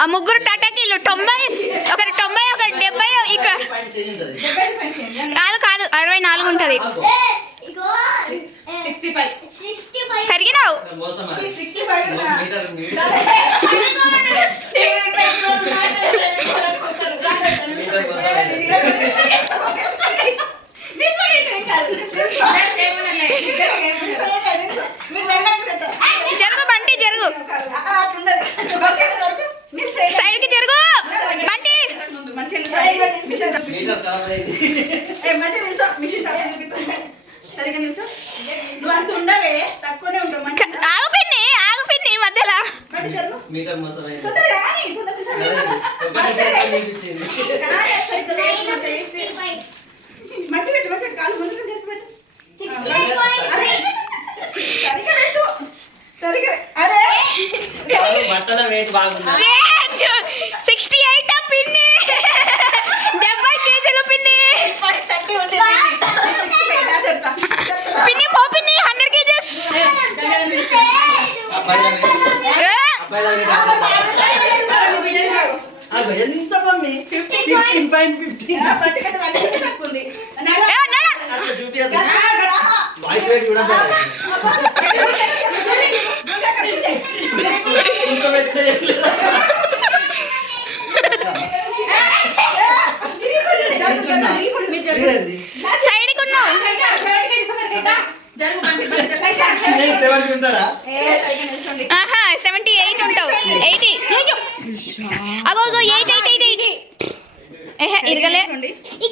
ఆ ముగ్గురు టాటాకీలు 90 ఒకటి 90 ఒకటి 70 ఇక్కడ కాదు 64 ఉంటుంది. పెరిగినావు జరుగు బంటి జరుగు సైడ్కి జరుగు బంటి ఆగు పిన్ని మధ్యలో బట్టల వెయిట్ బాగుంది. 68 పిన్ని 70 కేజీలు పిన్ని పిన్ని పో పిన్ని 100 కేజీస్ ఎంత మమ్మీ 15.50 వాయిస్ వెయిట్ కూడా సైడ్కి ఉన్నావు 78 ఉంటావు 80 అగో 8 ఇరగలే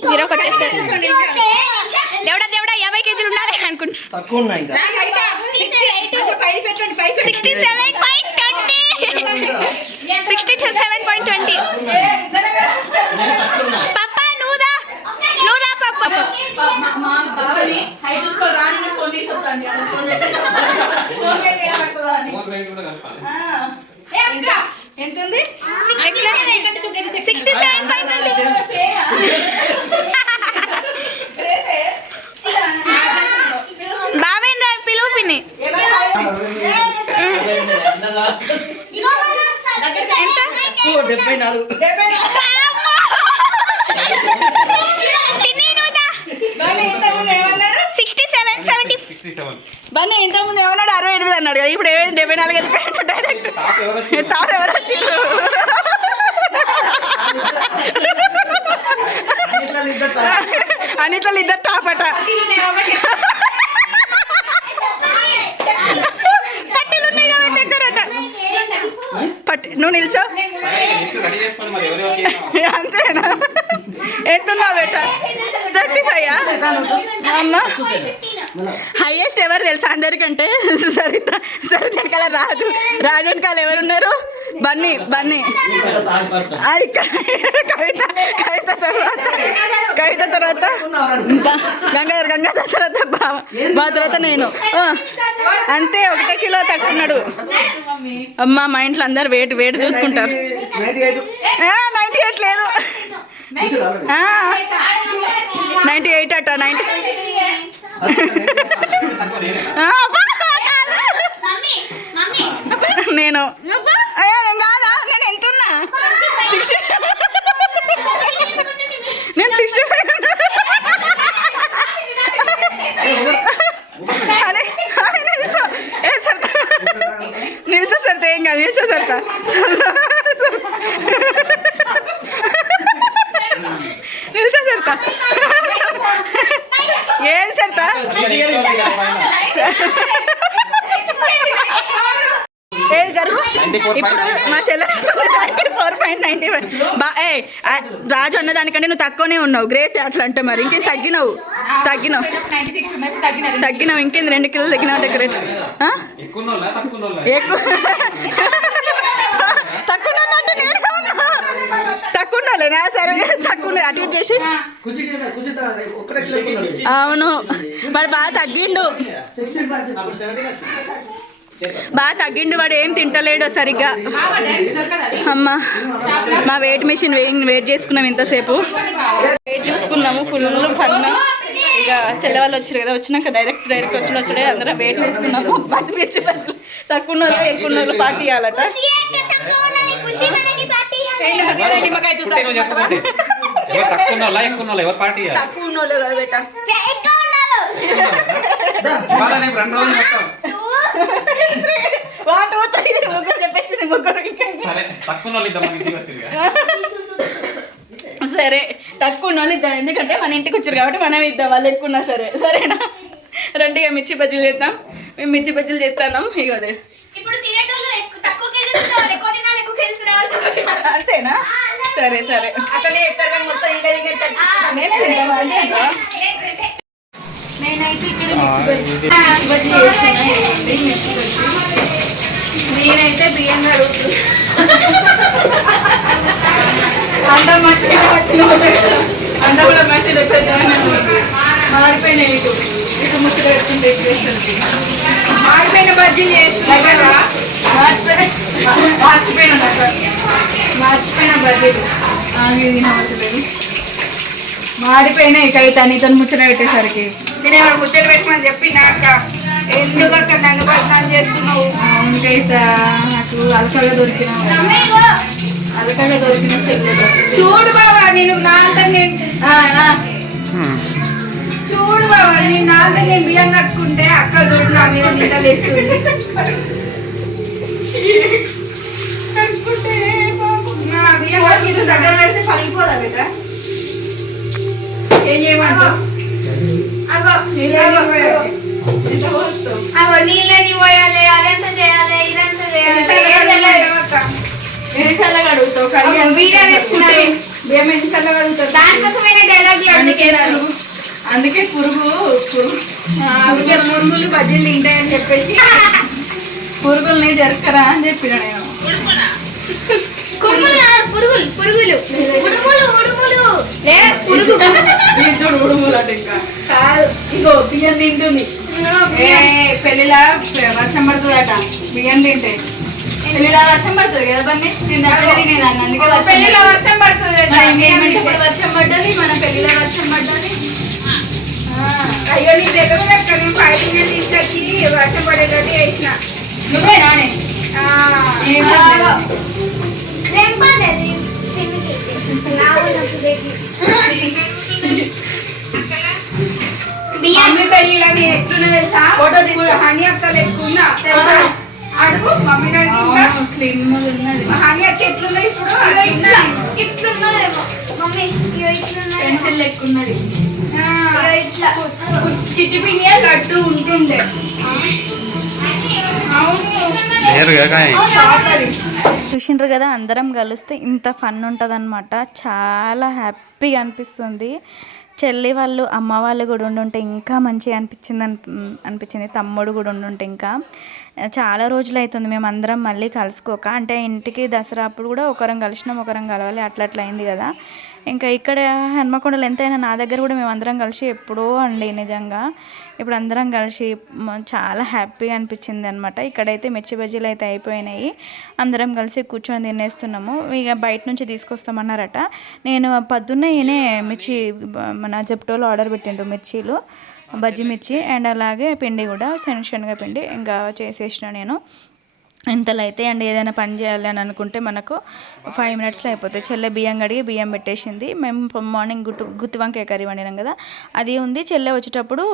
0 కొట్టేస్తారు. దేవుడా 50 కేజీలు ఉండాలి అనుకుంటా. 67.20 పప్పా నువ్వుదా పప్పా ఎంత ఉంది? 67.20 బావేన్ పిలువు పిన్ని ఎంత 74 పిన్ని నువ్వుదా 67 బన్నీ ఇంతకుముందు ఏమన్నాడు 68 అన్నాడు కదా, ఇప్పుడు 74 డైరెక్ట్ తాత ఎవరు వచ్చిండ్రు? అన్నిట్లో ఇద్దరు టాపట. పట్టీలు ఉన్నాయి కాబట్టి ఎక్కరట. నువ్వు నిల్చో అంతేనా? ఎంతున్నావు బేట? 35 అమ్మ. హైయెస్ట్ ఎవరు తెలుసా అందరికంటే? సరిత వెనకాల రాజు వెనకాల ఎవరున్నారు? బన్నీ కవిత తర్వాత గంగాధర్ తర్వాత మా తర్వాత నేను. అంతే 1 కిలో తక్కువ ఉన్నాడు. అమ్మ మా ఇంట్లో అందరు వెయిట్ చూసుకుంటారు. 98 లేదు 98 అట 90 నేను కాదా? నేను ఎంత ఉన్నా? 60 నేను 65 నిల్చో సరిత ఏం కాదు నిల్చో సరిత ఏం సరిత ఏది జరుగు. ఇప్పుడు మా చెల్లె 94.91. రాజు అన్నదానికంటే నువ్వు తక్కువనే ఉన్నావు. గ్రేట్ అట్లా అంటే మరి ఇంకేం తగ్గినావు ఇంకేంది 2 కిలోలు తగ్గినావు. గ్రేట్. తక్కువ సరే తక్కువ అటు చేసి అవును వాడు బాగా తగ్గిండు వాడు ఏం తింటలేడు సరిగ్గా. అమ్మ మా వెయిట్ మిషన్ వెయిట్ చేసుకున్నాం ఇంతసేపు వెయిట్ చూసుకున్నాము ఫుల్ ఫన్. ఇక చెల్లె వాళ్ళు వచ్చారు కదా, వచ్చినాక డైరెక్ట్ వచ్చుడే అందరం వెయిట్ చేసుకున్నాము. పచ్చి తక్కువ ఎక్కువ పార్టీ ఇవ్వాలట. నిమ్మకాయ చూసా నువ్వు చెప్పకండి ఎవరు తక్కువ ఉన్నోళ్ళ ఎక్కువ ఉన్నోళ్ళ ఎవరు పార్టీ తక్కువ ఉన్నోళ్ళు కదా బేట ఇవాళ రేపు 2 రోజులు మొత్తం ముగ్గురు చెప్పేసింది ముగ్గురు సరే తక్కువ ఉన్నోళ్ళు ఇద్దాం ఇంటికి వచ్చిరుగా సరే తక్కువ ఉన్నోళ్ళు ఇద్దాం ఎందుకంటే మన ఇంటికి వచ్చారు కాబట్టి మనం ఇద్దాం వాళ్ళు ఎక్కువ ఉన్నా సరే సరేనా రండి ఇక మిర్చి బజ్జీలు చేద్దాం మేము మిర్చి బజ్జీలు చేస్తున్నాం ఇక అదే అంతేనా సరే సరే అట్లనే చెప్తారు కానీ మొత్తం ఇంకా నేనైతే ఇక్కడ మిర్చి బజ్జీ నేనైతే బియ్యం అడుగుతుంది అండం కూడా మంచిగా మాడిపోయినాయి ఇటు ఇటు ముచ్చట పెట్టుకుంటే మాడిపోయిన బజ్జీలు చేస్తున్నాయి కదా మార్చిపోయిన బజ్జీలు తినవచ్చులేదు మాడిపోయినాయి ఇక తనతో ముచ్చట పెట్టేసరికి నేనేమో ముచ్చట పెట్టమని చెప్పి నాక ఎందుకు అక్కడ దంగపట్నాలు చేస్తున్నావు అవునుకైతే నాకు అలకగా దొరికినావు అలకగా దొరికిన చూడు బాబా నేను నా అంతా చూడు బాబా నేను నా అంతా నేను బియ్యం కట్టుకుంటే అక్క చూడు నా మీద నిందలేస్తుంది కట్టుకుంటే బియ్యం కట్టుకుంటూ దగ్గర పెడితే పలిగిపోదా బేట ఏం చేయమంటావు నీళ్ళని పోయాలి అదంతా చేయాలి ఇదంతా చేయాలి ఎన్నిసార్లు అడుగుతావు బియ్యం ఎన్నిసార్లు అడుగుతావు దానికోసమైన డైలాగ్ అందుకే అందుకే పురుగులు బజ్జీలు తింటాయని చెప్పేసి పురుగుల్ని జరగరా అని చెప్పిన నేను ఇగో బియ్యం తింటుంది పెళ్లిలా వర్షం పడుతుందట బియ్యం తింటే పెళ్లిలా వర్షం పడుతుంది కదా బన్నీ నేను అక్కడే తినేదాన్ని అందుకే పెళ్లిలో వర్షం పడుతుంది వర్షం పడ్డది మన పెళ్లిలో వర్షం పడ్డది అయ్యో నీ దగ్గర ఫైటింగ్ తీసుకొచ్చి వర్షం పడేటట్టు వేసిన నువ్వే నానే మమ్మీ పెళ్ళిలా నేను ఎట్లున్నా తెలుసా హనీ అక్కలు ఎక్కువ అడుగు మమ్మీ హనీ అక్క ఎట్లున్నా ఇప్పుడు పెన్సిల్ ఎక్కున్నది చిట్టి పిండి లడ్డు ఉంటుండే చూసిండ్రు కదా అందరం కలిస్తే ఇంత ఫన్ ఉంటుందన్నమాట. చాలా హ్యాపీగా అనిపిస్తుంది. చెల్లి వాళ్ళు అమ్మ వాళ్ళు కూడా ఉండుంటే ఇంకా మంచిగా అనిపించింది. తమ్ముడు కూడా ఉండుంటే ఇంకా చాలా రోజులు అవుతుంది మేము అందరం మళ్ళీ కలుసుకోక. అంటే ఇంటికి దసరా అప్పుడు కూడా ఒకరం కలిసినాం, ఒకరం కలవాలి, అట్లా అయింది కదా. ఇంకా ఇక్కడ హన్మకొండలో ఎంతైనా నా దగ్గర కూడా మేము అందరం కలిసి ఎప్పుడో అండి నిజంగా ఇప్పుడు అందరం కలిసి చాలా హ్యాపీగా అనిపించింది అనమాట. ఇక్కడైతే మిర్చి బజ్జీలు అయితే అయిపోయినాయి, అందరం కలిసి కూర్చొని తినేస్తున్నాము. ఇక బయట నుంచి తీసుకొస్తామన్నారట. నేను పొద్దున్నే మిర్చి మన జెప్టోలో ఆర్డర్ పెట్టిండ్రు మిర్చీలు, బజ్జీ మిర్చి అండ్ అలాగే పిండి కూడా శనగ పిండి ఇంకా చేసేసిన నేను. ఇంతలో అయితే అండి ఏదైనా పని చేయాలి అని అనుకుంటే మనకు 5 minutesలో అయిపోతుంది. చెల్లె బియ్యం కడిగి బియ్యం పెట్టేసింది. మేము మార్నింగ్ గుత్తి వంకాయ కర్రీ వండినాం కదా, అది ఉంది. చెల్లె వచ్చేటప్పుడు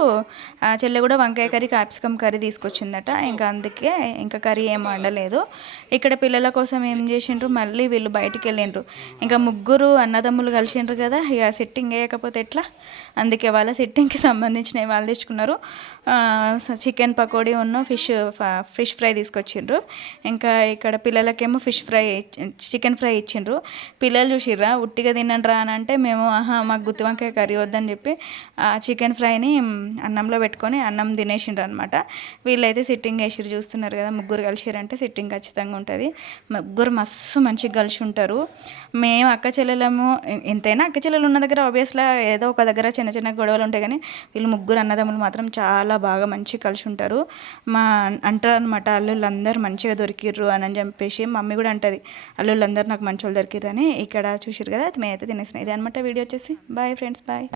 చెల్లె కూడా వంకాయ కర్రీ క్యాప్సికమ్ కర్రీ తీసుకొచ్చిందట. ఇంకా అందుకే ఇంకా కర్రీ ఏం వండలేదు. ఇక్కడ పిల్లల కోసం ఏం చేసిండ్రు, మళ్ళీ వీళ్ళు బయటికి వెళ్ళిండ్రు. ఇంకా ముగ్గురు అన్నదమ్ములు కలిసిండ్రు కదా, ఇక సిట్టింగ్ వేయకపోతే ఎట్లా, అందుకే వాళ్ళ సిట్టింగ్కి సంబంధించినవి వాళ్ళు తెచ్చుకున్నారు. చికెన్ పకోడీ ఉన్న ఫిష్ ఫ్రై తీసుకొచ్చిండ్రు. ఇంకా ఇక్కడ పిల్లలకేమో చికెన్ ఫ్రై ఇచ్చిండ్రు. పిల్లలు చూసిర్రా ఉట్టిగా తినండ్రా అని అంటే మేము మాకు గుత్తి వంకాయ కర్రీ వద్దని చెప్పి చికెన్ ఫ్రైని అన్నంలో పెట్టుకొని అన్నం తినేసిండ్రు అనమాట. వీళ్ళైతే సిట్టింగ్ వేసిర్రు, చూస్తున్నారు కదా. ముగ్గురు కలిసిరంటే సిట్టింగ్ ఖచ్చితంగా ఉంటుంది. ముగ్గురు మస్తు మంచిగా కలిసి ఉంటారు. మేము అక్క చెల్లెలము, ఎంతైనా అక్క చెల్లెలు ఉన్న దగ్గర ఆబ్వియస్గా ఏదో ఒక దగ్గర చిన్న చిన్న గొడవలు ఉంటాయి, కానీ వీళ్ళు ముగ్గురు అన్నదమ్ములు మాత్రం చాలా బాగా మంచిగా కలిసి ఉంటారు. అంటారు అనమాట, అల్లుళ్ళందరూ మంచిగా దొరికిర్రు అని చెప్పేసి. మమ్మీ కూడా అంటది అల్లుళ్ళందరూ నాకు మంచి వాళ్ళు దొరికిర్రు అని. ఇక్కడ చూసిర్రు కదా, మేమైతే తినేసినాం. ఇది అనమాట వీడియో వచ్చేసి. Bye friends, bye.